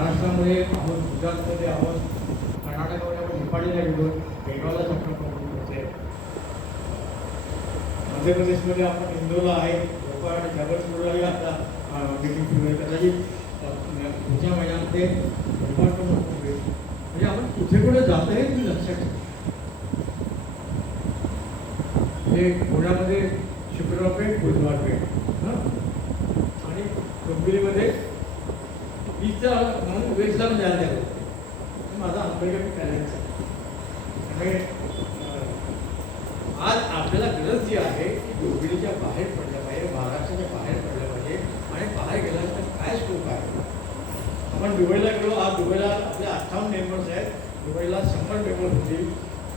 महाराष्ट्रामध्ये आहोत, गुजरातमध्ये आहोत, कर्नाटकामध्ये आपण नेपाळीला गेलो, बेंगॉलला चक्र होते, मध्य प्रदेशमध्ये आपण इंदोरला आहे, भोपाळ आणि जबलपूरलाही आता मीटिंग सुरू आहे. कदाचित पुढच्या महिन्यात ते भोपाळ पण होईल. म्हणजे आपण कुठे कुठे जात आहे तुम्ही लक्षात ठेवा. म्हणजे पुण्यामध्ये शुक्रवार पेठ, बुधवार पेठ आणि डोंबिवलीमध्ये बीचचा म्हणून वेस्टला पण जायला द्यावं. माझा अनुभव करायचा. त्यामुळे आज आपल्याला गरज जी आहे की डोंबिवलीच्या बाहेर पडल्या पाहिजे, महाराष्ट्राच्या बाहेर पडल्या पाहिजे. आणि बाहेर गेल्यानंतर काय स्कोप आहे. आपण दुबईला गेलो. आज दुबईला आपले 58 मेंबर्स आहेत. दुबईला 100 मेंबर्स होतील.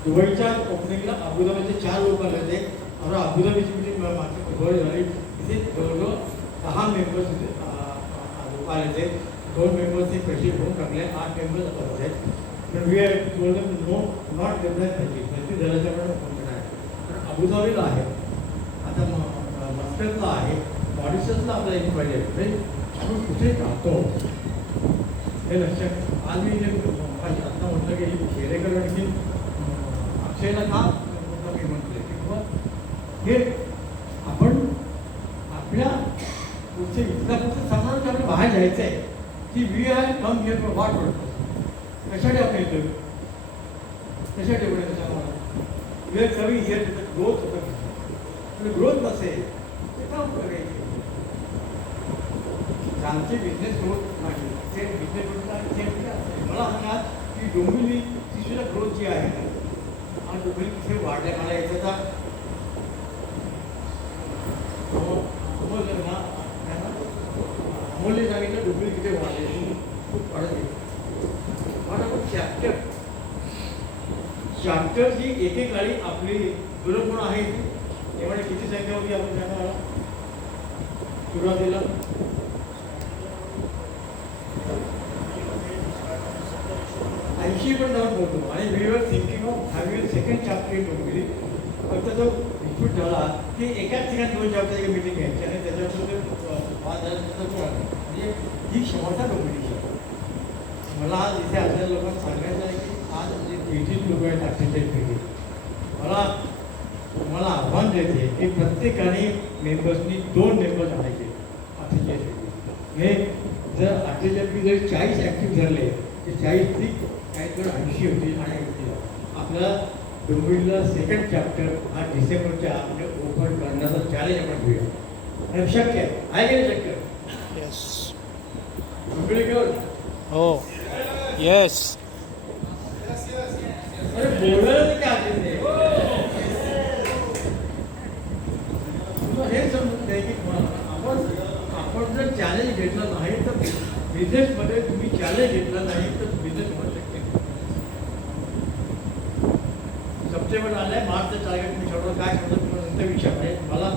दुबईच्या ओपनिंगला अबुधाबीचे 4 लोक आले होते. आता अबुधाबीची मिटिंग मागची दुबई झाली. तिथे जवळजवळ 10 मेंबर्स लोक आले होते. 2 मेंबर्सनी पैसे घेऊन टाकले. 8 मेंबर्स आता होते. पण वी आर नो नॉट पैसे झाल्याच्यामुळे फोन करणार आहे. पण अबुधाबीला आहे, आता मस्कतला आहे, मॉरिशसला आपल्याला एक पाहिजे. म्हणजे आपण कुठे राहतो हे लक्षात. आज मी जे आता म्हटलं की शेरेकर आणखी अक्षयला का मी म्हटलं की बाबा हे आपण आपल्या पुढचे इथल्या पुढचं सांगणार की आपल्याला बाहेर जायचं आहे की we are come here for what purpose. कशासाठी आपण येतो, कशासाठी आपण येतो सांगा मला. We are coming here to the growth of the growth नसेल ते काम करायचे. आमचे बिझनेस ग्रोथ नाही, ते बिझनेस ग्रोथ मला सांगा की डोंबिवलीची सुद्धा ग्रोथ जी आहे आणि डोंबिवली तिथे वाढल्या. मला याचा अमोलने सांगितलं डोंबिवली तिथे वाढले, खूप वाढत गेली. मला पण चॅप्टर जी एकेकाळी आपली दुर्गुण आहे तेव्हा किती संख्या होती आपण सांगा मला सुरुवातीला. पण जाऊन बोलतो. आणि we were thinking of having second chapter in Dombivli. फक्त जो इनपुट झाला की एकाच ठिकाणी 2 चॅप्टरची मीटिंग घ्यायची आणि त्याच्यावर म्हणजे ही क्षमता डोंबिवलीची. मला आज इथे असलेल्या लोकांना सांगायचं आहे की आज जे 30 लोक आहेत अठ्ठेचाळीसपैकी मला आव्हान द्यायचे की प्रत्येकाने मेंबर्सनी 2 मेंबर्स आणायचे 48पैकी. हे जर 48पैकी जर 40 ॲक्टिव्ह धरले ते 40 काही तर 80 होतील. आणि आपल्याला डोंबिवलीला सेकंड चॅप्टर हा डिसेंबरच्या म्हणजे ओपन करण्याचा चॅलेंज आपण घेऊया. आणि शक्य आहे की नाही शक्य. येस डोंबिवली घेऊन हो येस. अरे बोलायला काय हे समजून द्या की आपण जर चॅलेंज घेतला नाही तर बिझनेसमध्ये तुम्ही चॅलेंज घेतला नाही तर बिझनेस होऊ शकते. सप्टेंबर आलाय, मार्चचं टार्गेट मी ठरवलं. काय ठरवलं नंतर विचार आहे. मला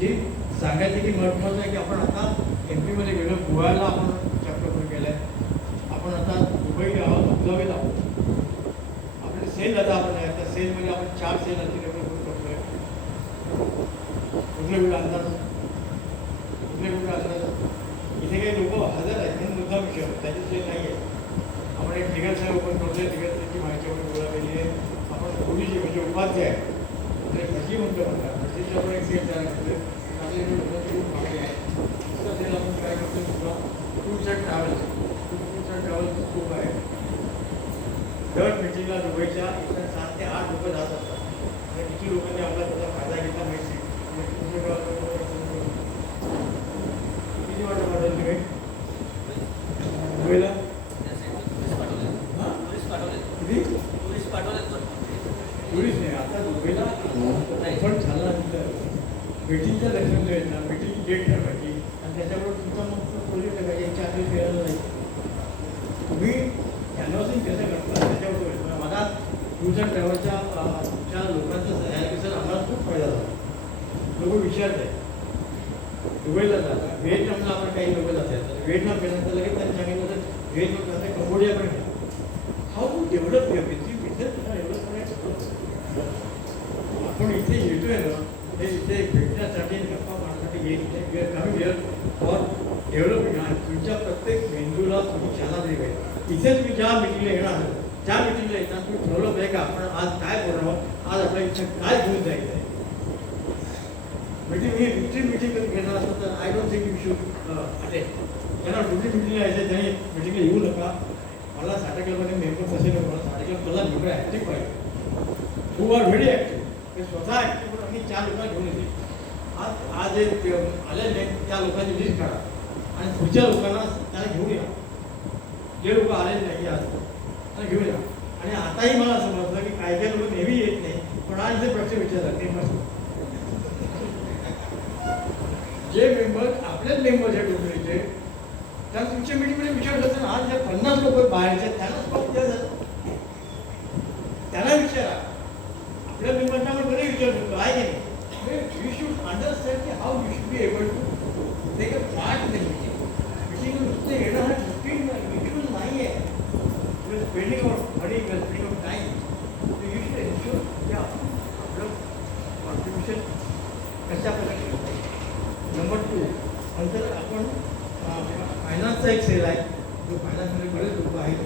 जे सांगायचं की महत्त्वाचं आहे की आपण आता MP मध्ये गेलो, गोव्याला आपण चॅप्टर केलं आहे. आपण आता दुबई आहोत, अबुधाबीला आहोत. आपले सेल आता आपण आहे, त्या सेलमध्ये आपण 4 सेल असे डेव्हलप करतोय. कुठले कुठे अंदाज इथे काही लोक हजर आहेत म्हणून मुद्दा विषय त्याची सेल नाही आहे. आपण एक लिगल सेल ओपन करतोय. लिगल सेलची माहिती आपण गोळा केली आहे. आपण पोलीस म्हणजे उपाध्याय म्हणजे भजी म्हणतो म्हणतात भजीची आपण एक सेल तयार करतोय. आपले खूप मागणी आहे. दुसरा सेल आपण काय करतोय सुद्धा टूर्स अँड ट्रॅव्हल्स खूप आहे. दर मीटिंगला दुबईच्या इथं 7 ते 8 लोक जात असतात. आणि किती लोकांनी आपला त्याचा फायदा घेतला माहिती किती वाटत वाटेल तुम्ही दुबईला टुरिस्ट नाही. आता दुबईला ओपन झाल्यानंतर मीटिंगच्या लक्षात द्यायचा, मीटिंग डेट ठरवायची आणि त्याच्याबरोबर तुमचा मग प्रोजेक्ट करायची. 1 चार्जेस फिरायला नाही. तुम्ही कॅनव्हासिंग कसं करता त्याच्याबरोबर मला टूर्स अँड ट्रॅव्हलच्या तुमच्या लोकांचं सह्याद्री सर आम्हाला खूप फायदा झाला. लोक विचारते दुबईला जातात, व्हिएतनामला आपण काही लोक जातात. व्हिएतनाम गेल्यानंतर लगेच त्यांनी सांगितलं तर व्हिएतनाम जातात कंबोडियाकडे. How to develop your business develop करायचं. आपण इथे येतोय ना हे इथे भेटण्यासाठी गप्पा मारण्यासाठी येत नाही. For developing. तुमच्या प्रत्येक मेंदूला तुम्ही लक्षात ठेवायचं. इथेच मी ज्या मिटिंगला येणार त्या मिटिंगला येताना तुम्ही ठरवलं पाहिजे का आपण आज काय बोलणार आहोत, आज आपल्या इथं काय घेऊन जायचं आहे. मीटिंग ही रुटीन मिटिंग घेणार असतं तर I don't think you should attend. त्यांना रुटीन मिटिंगला यायचं त्यांनी मिटिंगला येऊ नका. मला 60 क्लबमध्ये मेंबर कसे नको, मला 60 क्लब मला मेंबर ॲक्टिव्ह पाहिजे, हू आर व्हेरी ॲक्टिव्ह. ते स्वतः ॲक्टिव्ह पण आम्ही 4 लोकांना घेऊन येते. आज जे आलेले त्या लोकांची लिस्ट काढा आणि पुढच्या लोकांना त्याला घेऊन या. जे लोक आलेले नाही आज त्यांना घेऊन या. आणि आताही मला समजलं की काही काही लोक नेहमी येत नाही, पण आज जे प्रश्न विचारतात ते मस्त. जे मेंबर आपलेच मेंबर्स आहेत डोंबिवलीचे, त्यांना तुमच्या मीटिंगमध्ये विचारलं तर आज जे 50 लोक बाहेरचे त्यांना स्पॉट द्या जात. त्यांना विचारा. आपल्या मेंबरना आपण बरे विचारू शकतो आहे की नाही. यू शुड अंडरस्टँड की how you should be able to take a part in the meeting. Meeting नुसते येणं हा मीटिंग नाही आहे. Spending of money, spending of time. You should ensure की आपण आपलं कॉन्ट्रिब्युशन कशा प्रकारे करतो. नंबर 2, नंतर आपण फायनान्सचा एक सेल आहे. जो फायनान्समध्ये बरेच लोक आहेत.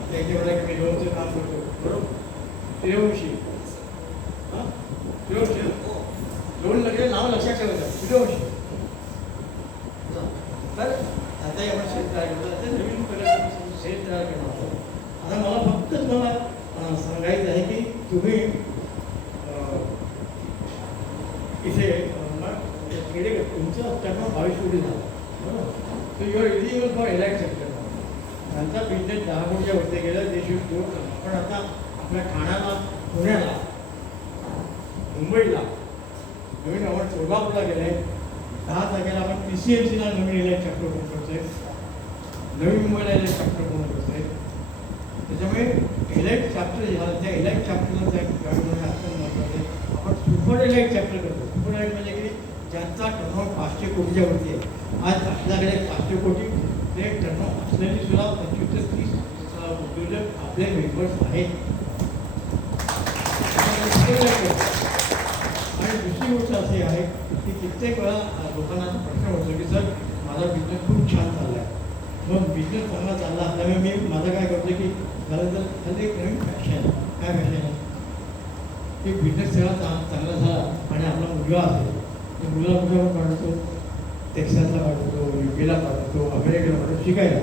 आपल्या इथे मला मी लोनचं काम करतो बरोबर. सूर्यवंशी हां सूर्यवंशी लोन लगेच नाव लक्षात ठेवायचं सूर्यवंशी. तर आताही आपण सेल तयार करतो. आता नवीन प्रकारचे सेल तयार करणार आहोत. आता मला फक्त तुम्हाला सांगायचं आहे की तुम्ही इथे गेले तुमचं टर्म 22 कोटी झालं बरोबर. So your eligible for elect sector. त्यांचा बिझनेस 10 कोटीच्या वरती गेला. ते शुड गो. पण आता आपल्या ठाण्याला, पुण्याला, मुंबईला नवीन आपण सोलापूरला गेले आहे. 10 तारखेला आपण PCMCला नवीन इलेक्ट चॅप्टर ओपन करतो आहे. नवी मुंबईला इलेक्ट चॅप्टर ओपन करतो आहे. त्याच्यामुळे इलेक्ट चॅप्टर झालं त्या इलेक्ट चॅप्टरला अत्यंत महत्त्वाचं आहे. आपण सुपर इलेक्ट चॅप्टर करतो. सुपर इलेक्ट म्हणजे की ज्यांचा टर्नओव्हर 500 कोटीच्या वरती आहे. आज आपल्याकडे 500 कोटी ते टर्नओव्हर असलेली सुद्धा 25 ते 30 उद्योजक आपले मेंबर्स आहेत. आणि दुसरी गोष्ट अशी आहे की कित्येक वेळा लोकांना प्रश्न होतो की सर माझा बिझनेस खूप छान चालला आहे. मग बिझनेस चांगला चालला असल्यामुळे मी माझं काय करतो की झालं तर त्याचं एक नवीन फॅशन. काय फॅशन आहे की बिझनेस सगळा चांगला झाला आणि आपला मुलगा असेल तर मुलाला कुठे पाठवतो, टेक्सासला पाठवतो, UK ला पाठवतो, अमेरिकेला पाठवतो शिकायला.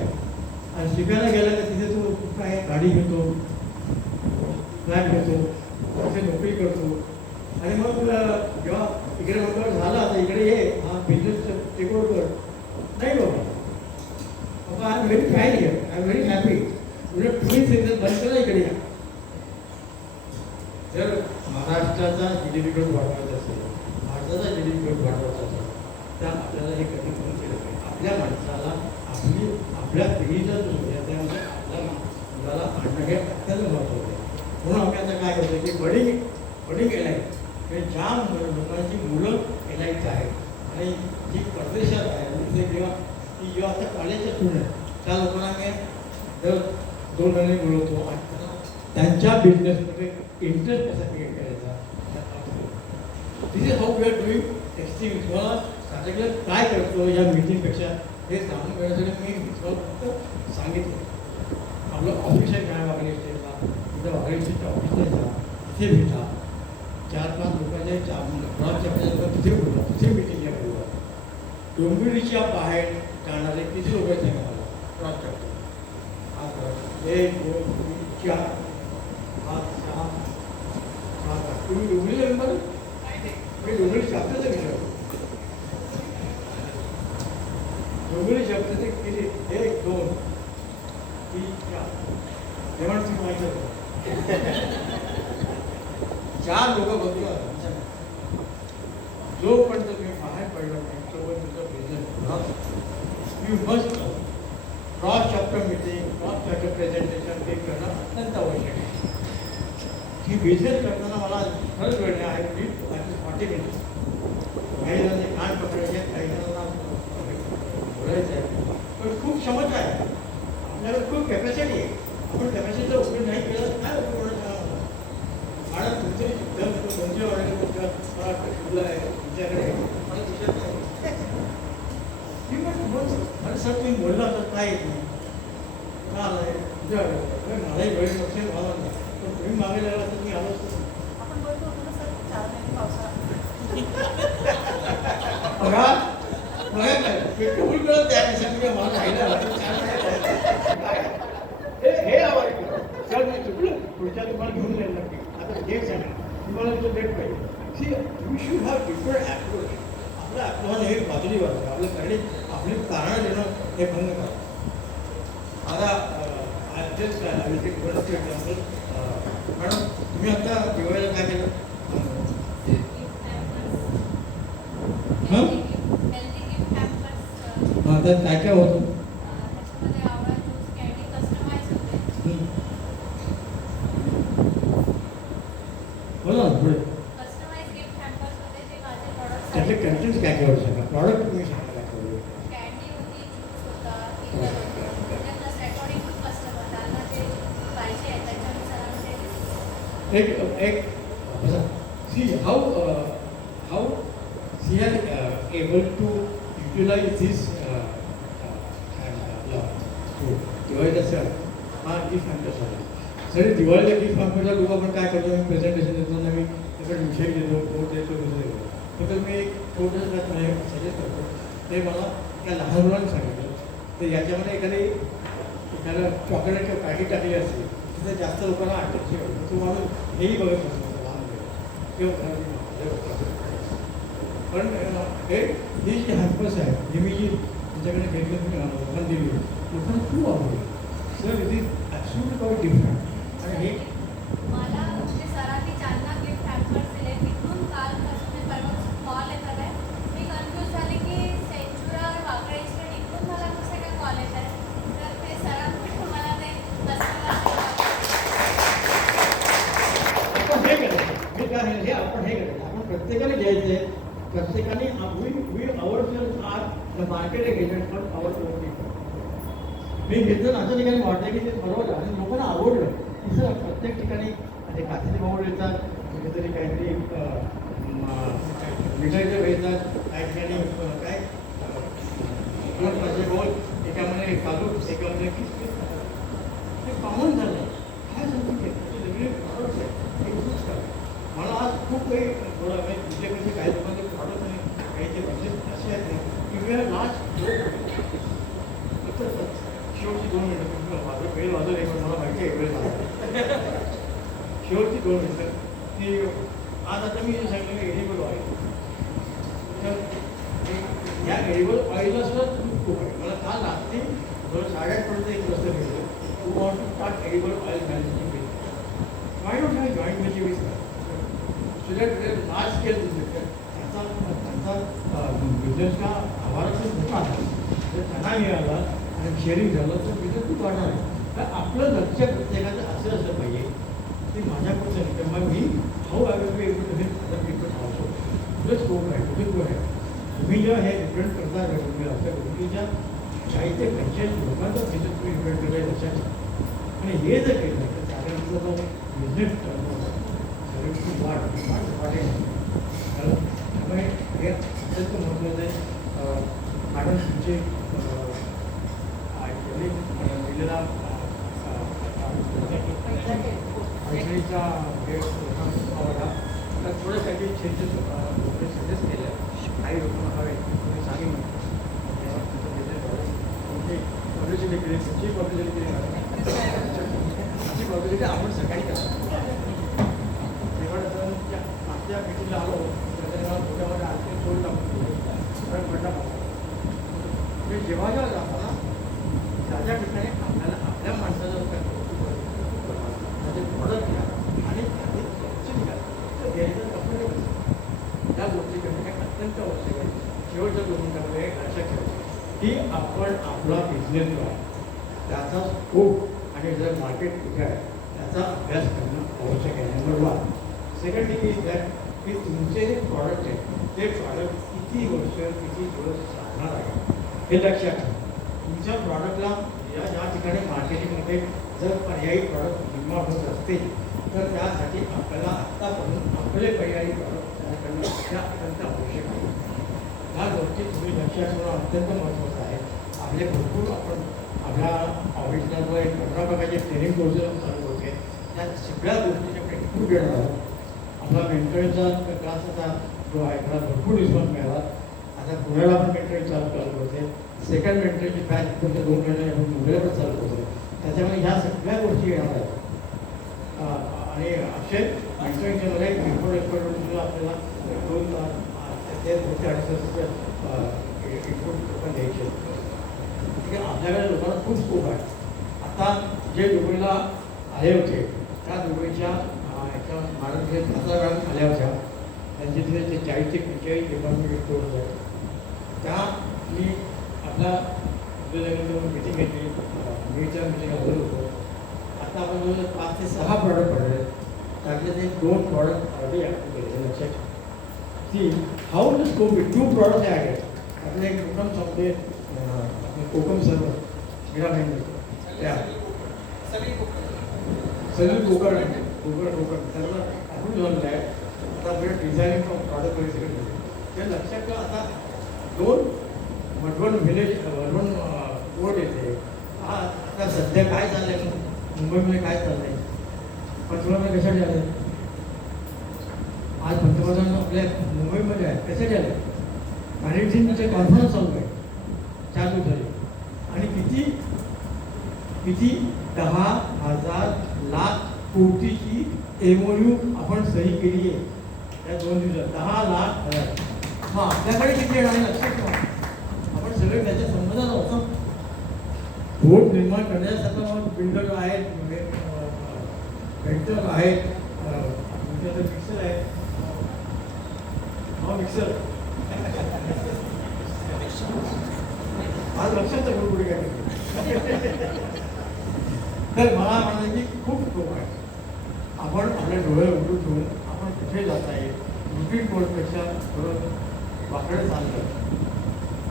आणि शिकायला गेला तर तिथे तो काय गाडी घेतो, फ्लॅट घेतो, तिथे नोकरी करतो. आणि मग जेव्हा इकडे नोकर झाला तर इकडे ये हा बिझनेस टेकओव्हर कर. नाही बाबा I am very fine here, I am very happy. उलट तुम्ही बिझनेस बंद करा, इकडे या. जर महाराष्ट्राचा GDP ग्रोथ वाढवायचा असेल, भारताचा GDP ग्रोथ वाढवायचा असेल तर आपल्याला हे कधी करून केलं पाहिजे. आपल्या माणसाला आपल्या पिढीचा जो आहे त्यामध्ये आपल्या मुलाला आणणं हे अत्यंत महत्त्वाचं आहे. म्हणून आम्ही आता काय करतो की बडिंग एलाईट हे ज्या लोकांची मुलं एलाईट आहेत आणि जी परदेशात आहे म्हणजे जेव्हा आता कॉलेजच्या स्टुडंट त्या लोकांना मी दर 2 महिने बोलवतो आणि त्यांच्या बिझनेसमध्ये इंटरेस्ट कसा क्रिएट करायचा. This is how we are doing testing. तुम्हाला साधारण काय करतो या मीटिंगपेक्षा हे जाणून घेण्यासाठी मी फक्त सांगितलं. आपलं ऑफिस आहे काय वागले स्टेटला, तिथं वागले स्टेटच्या ऑफिसला जा, तिथे भेटा. 4-5 लोकांच्या ब्लॉकच्या लोक तिथे बोलवा, तिथे मिटिंगला बोलवा. डोंबिवलीच्या बाहेर जाणारे किती लोक आहेत सांगा मला क्रॉस चॅप्टर. 1, 2, 3, 4, 5, 6, 7, 8. तुम्ही डोंबिवलीला मेंबर? मी डोंबिवली चॅप्टरचा विचार. डोंबिवली चॅप्टरचे किती? 1, 2, 3, 4. जेवण तुम्ही माहिती होतं 4 लोक बघतो. जोपर्यंत तुम्ही बाहेर पडला नाही तोपर्यंत तुमचा business you must cross chapter meeting, cross chapter presentation ते करणं अत्यंत आवश्यक आहे. ही बिझनेस करताना मला खरंच वेळ नाही आहे. 40 मिनिट्स. काही जणांचे कान पकडायचे, काही जणांना बोलायचं आहे. पण खूप क्षमता आहे आपल्याला, खूप कॅपॅसिटी आहे. आपण कॅपॅसिटीचा उपयोग नाही केला तर काय उपयोग होणार. आणि तुमचे तुमच्या तुमच्याकडे मला सर तुम्ही बोलला तर काय येत नाही. का आला आहे तुझ्या मलाही वेळ नसेल मला नाही पण तुम्ही मागे लागला तर मी आलो असतो आपण बोलतो होतो ना सर 4 महिने पावसाळा बघा बघा काय पेट्रोल मिळत त्या दिवसामध्ये मला राहिलं हे आवडतं सर मी चुकलं पुढच्या तुम्हाला घेऊन जाईल नक्की आता हे सांगा तुम्हाला तो डेट पाहिजे see you should have different approach आपलं ॲप्रोच हे बाजूली वाटतं आपलं करणे आपली कारणं देणं हे बंद करा आता just I will take one of example madam तुम्ही आता दिवाळीला काय केलं हां हां त्यात काय काय होतं बोला ना पुढे त्यातले कंटेंट्स काय काय होऊ शकतात प्रॉडक्ट तुम्ही सांगा काय करू एक see how see are able to utilise this दिवाळीचा सण हा गिफ्ट हॅम्पर झाला सर दिवाळीला गिफ्ट हॅम्परला लोक आपण काय करतो मी प्रेझेंटेशन देताना मी त्याकडे विषय देतो कोट देतो दुसरं देतो तर मी एक कोटच मला सजेस्ट करतो ते मला त्या लहान मुलांनी सांगितलं तर याच्यामध्ये एखाद्या चॉकलेटच्या पॅकेट टाकली असते तिथे जास्त लोकांना आकर्षित होतं तो माणूस हेही बघत असतो लहान मुलं पण हे ही जी हॅम्पर्स आहे हे मी जी तुमच्याकडे घेतलं लोकांना दिली लोकांना खूप आवडली sir it is absolutely quite different आणि हे मला म्हणजे सरांनी चांगला गिफ्ट हॅम्पर्स दिले तिथून कालपासून मी परवापासून कॉल येतात आहे मी कन्फ्यूज झाले की सेंचुरा वाकळे इस्टेट इथून मला कसं काय कॉल येत आहे तर ते सरांकडून मला ते आपण हे करायचं मी काय हे आपण हे करायचं आपण प्रत्येकाने घ्यायचं आहे प्रत्येकाने we our are market agent पण आवर मी घेतलं असं ठिकाणी वाटलं की ते बरोबर आहे आणि लोकांना आवडलं तसं प्रत्येक ठिकाणी ते काचेचे भाऊ येतात कुठेतरी काहीतरी मिठाईच्या वेळेतात काही ठिकाणी काय बोल एकामध्ये काजू एकामध्ये किसमिस हे कॉमन झालं काय समजून घेतलं वेगळे प्रॉडक्ट्स आहेत हे यूज करा मला आज खूप काही थोडं तुमच्याकडचे काही लोकांचे प्रॉडक्ट आणि काहीचे बिझनेस असे आहेत ना की वी आर लास्ट शेवटची 2 मिनिटं माझं वेळ वाजवलं आहे पण मला माहिती आहे वेळ झाला शेवटची 2 मिनिटं की आज आता मी जे सांगितलं की एडिबल ऑइल तर या एडिबल ऑइलला सुद्धा खूप आहे मला काल रात्री 8:30 एक वाजता भेटलं to want to start edible oil management business why don't have join with you so that large scale business त्यांचा बिझनेसचा आवाज खूप मोठा आहे जर त्यांना मिळाला आणि शेअरिंग झालं तर बिझनेस खूप वाढणार आहे तर आपलं लक्ष प्रत्येकाचं असं असलं पाहिजे की माझ्याकडचं नाही तेव्हा मी how I will be able to help other people also तुझं स्कोप आहे तुझे कोण आहे तुम्ही जेव्हा हे डिफरंट करता तुम्ही अशा गोष्टीच्या 40 ते 45 लोकांचा बिझनेस तुम्ही डिपेंड करायला लक्षात ठेवा आणि हे जर केलं तर साधारणतः जो बिझनेस सगळ्यांची वाढ वाढेल त्यामुळे हे अत्यंत महत्त्वाचं आहे मॅडम तुमचे दिलेला पैठणीचा वेळ आवडला तर थोडं काही चेंजेस सजेस्ट केले काही लोकांना हवे तुम्ही सांगेन तुमची पब्लिसिटी केली तुमची पब्लिसिटी केली तुमची पब्लिसिटी आपण सकाळी करा तेव्हा मागच्या मीटिंगला आलो त्याच्यामुळे थोड्यामध्ये आणखी सोड टाकून म्हटलं मी जेव्हा जेव्हा जाताना ज्या ठिकाणी आपल्याला आपल्या माणसाचं त्याचे प्रॉडक्ट घ्या आणि त्याचे तपशील घ्या तर घ्यायचं कपडे त्या गोष्टी करणे हे अत्यंत आवश्यक आहे शेवटच्या 2 मिनिटांमध्ये लक्षात ठेवायचं की आपण आपला बिझनेस जो आहे त्याचा स्कोप आणि जर मार्केट कुठे आहे त्याचा अभ्यास करणं आवश्यक आहे number 1 second thing is that की तुमचे जे प्रॉडक्ट आहे ते प्रॉडक्ट किती वर्ष किती दिवस चालणार आहे हे लक्षात ठेवा तुमच्या प्रॉडक्टला ज्या ठिकाणी मार्केटिंगमध्ये जर पर्यायी प्रॉडक्ट निर्माण होत असतील तर त्यासाठी आपल्याला आत्तापासून आपले पर्यायी प्रॉडक्ट तयार करणं हे अत्यंत आवश्यक आहे ह्या गोष्टी तुम्ही लक्षात ठेवणं अत्यंत महत्त्वाचं आहे आपले भरपूर आपण आपल्या ऑफिसला जो एक 15 प्रकारचे ट्रेनिंग कोर्सेस चालू होते त्या सगळ्या गोष्टीचे खूप वेळ झाला. आपला मेंटरचा क्लास आता जो आहे त्याला भरपूर रिस्पॉन्स मिळाला. आता पुण्याला पण मेंटरी चालू होते. सेकंड मेंटरीची बॅच तुमच्या 2 महिने आपण मुंबईला पण चालू होते. त्याच्यामुळे ह्या सगळ्या गोष्टी येणार आहेत. आणि असे मेंटरिंगच्या मध्ये एक्सपर्ट आपल्याला 2 ते 2-4 इनपुट पण द्यायचे. ठीक आहे, आपल्याकडे लोकांना खूप स्कोप आहे. आता जे दुबईला आले होते त्या दुबईच्या एका महाराष्ट्रात 10 मॅडम आल्या होत्या. त्यांचे तिथे 40 ते 45 डिपार्टमेंट कोर्स आहेत. त्या मी आपल्या मिटिंग घेतली. मी त्या मिटिंगला बोलत होतो. आता आपण जवळ 5 ते 6 प्रॉडक्ट पडले. त्यातले ते 2 प्रॉडक्ट ऑलरेडी ॲक्टिव्ह केले. लक्षात की how the scope 2 product add आहेत. आपले एक कोकम सांगते कोकम सर्वर ग्रामीण त्या सगळी कोकण आहे. कोकण सर्व आपण झालेलं आहे. आता आपल्या डिझायनिंग प्रॉडक्ट वगैरे सगळे ते लक्षात ठेवा. आता 2 वडवण व्हिलेज वडवण कोर्ट येते. आता सध्या काय चाललं आहे मुंबईमध्ये काय चाललं आहे पंतप्रधान कशासाठी आले आज पंतप्रधान आपल्या मुंबईमध्ये आहे कशासाठी आले मॅरिटिमचे कॉन्फरन्स चालू आहे 4 दिवसाची आणि किती 10,000 लाख कोटीची MOU आपण सही केली आहे त्या 2 दिवसात 10 लाख हजार. मग आपल्याकडे किती येणार लक्षात ठेवा. आपण सगळे त्याच्या संबंधात होतो. बोट निर्माण करण्यासाठी बिल्डर आहेत पेंटर आहेत तुमच्याकडे मिक्सर आहे मिक्सर आज लक्षात कुठे काय तर मला म्हणायचं की खूप स्कोप आहे. आपण आपल्या डोळे उघडून ठेवून आपण कुठे जात आहे रुटीन कोर्सपेक्षा थोडं वाकडं चाललं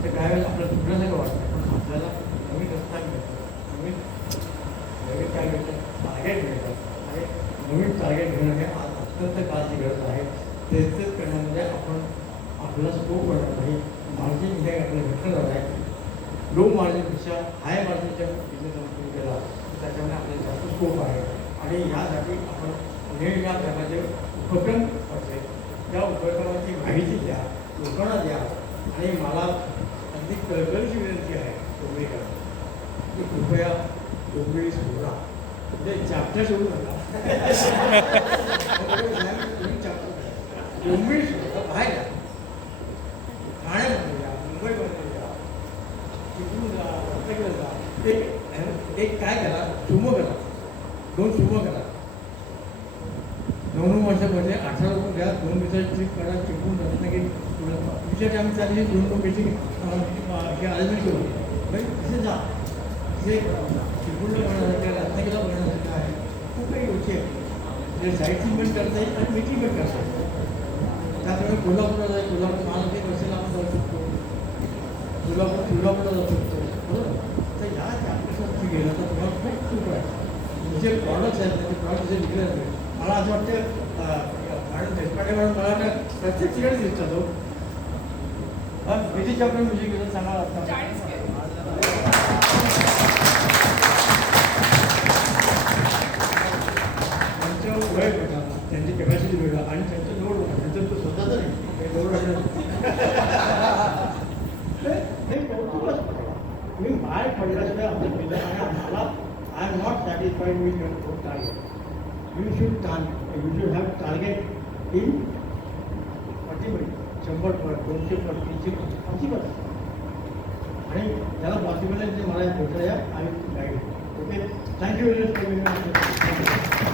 तर काय वेळेस आपल्याला चुकल्यासारखं वाटतं. पण आपल्याला नवीन रस्ता मिळतो नवीन काय मिळतं टार्गेट मिळतात. आणि नवीन टार्गेट घेणं हे आज अत्यंत काळाची गरज आहे. तेच करण्यामध्ये आपण आपल्याला स्कोप करणार नाही. मार्जिन हे आपल्याला भेटलं जात आहे. लो मार्जिनपेक्षा हाय मार्जिनच्या बिझनेस सुरू केला त्याच्यामुळे आपल्याला जास्त स्कोप आहे. आणि यासाठी आपण वेगवेगळ्या प्रकारचे उपक्रम करते. त्या उपक्रमाची माहिती द्या लोकांना द्या. आणि मला अगदी कळकळीची विनंती आहे डोंबिवलीला की कृपया डोंबिवली सोडा म्हणजे चॅप्टर सोडू नका डोंबिवली सोडा बाहेर या ठाण्यामध्ये या मुंबईमध्ये या तिकडून जा रत्नागिरीला जा. एक काय करा सुमो करा 2 सुमो करा 9 वर्षामध्ये 18 लोक घ्या 2 दिवसाची ट्रिप करा चिपळूण रत्नागिरी तुमच्या टाइम चालली 2 लोकांची अरेंजमेंट करू तिथे जा तिथे चिपळूणला बघण्यासारखं रत्नागिरीला बघण्यासारखं आहे. खूप काही गोष्टी आहेत जे साईट सीन पण करता येईल आणि मीटिंग पण करता येईल. त्यामुळे कोल्हापूरला जाईल कोल्हापूर महानगरी वर्षाला आपण जाऊ शकतो. सोलापूरला जाऊ शकतो बरोबर. तर ह्या चॅप्टर्सवरती गेलं तर तुम्हाला खूप आहे. जे प्रॉडक्ट्स आहेत ते प्रॉडक्ट जे विकले जाते मला असं वाटतं मॅडम देशपांडे मॅडम मला वाटतं प्रत्येक ठिकाणी दिसतात हो. किती चॅप्टर म्युझिक केलं सांगा आता 40 त्यांचं वय बघा त्यांची कॅपॅसिटी बघा आणि त्यांचं लोड बघा त्यांचं तो स्वतःच नाही लोड हे कौतुकच मी बाहेर पडल्याशिवाय आमचं केलं आणि मला I am not satisfied with your target. You should have target in 40 minute 100 पट 200 पट 300 पट अजिबात आणि त्याला पॉसिबल आहे ते मला भेटलं या I guide. Okay thank you very much.